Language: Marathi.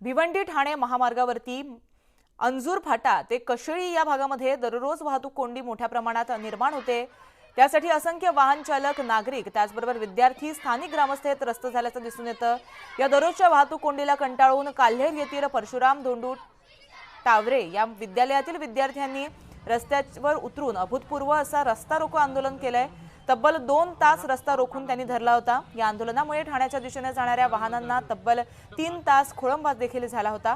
भिवंडी ठाणे महामार्गावरती अंजूर फाटा ते कशेळी या भागामध्ये दररोज वाहतूक कोंडी मोठ्या प्रमाणात निर्माण होते। त्यासाठी असंख्य वाहन चालक, नागरिक, त्याचबरोबर विद्यार्थी, स्थानिक ग्रामस्थ त्रस्त झाल्याचं दिसून येतं। या दररोजच्या वाहतूक कोंडीला कंटाळून काल्हेर येथील परशुराम धोंडू टावरे या विद्यालयातील विद्यार्थ्यांनी रस्त्यावर उतरून अभूतपूर्व असा रस्ता रोको आंदोलन केलंय। तब्बल 2 तास रस्ता रोखून त्यांनी धरला होता। या आंदोलनामुळे ठाण्याच्या दिशेने जाणाऱ्या वाहनांना तब्बल 3 तास खोळंबा देखील झाला होता।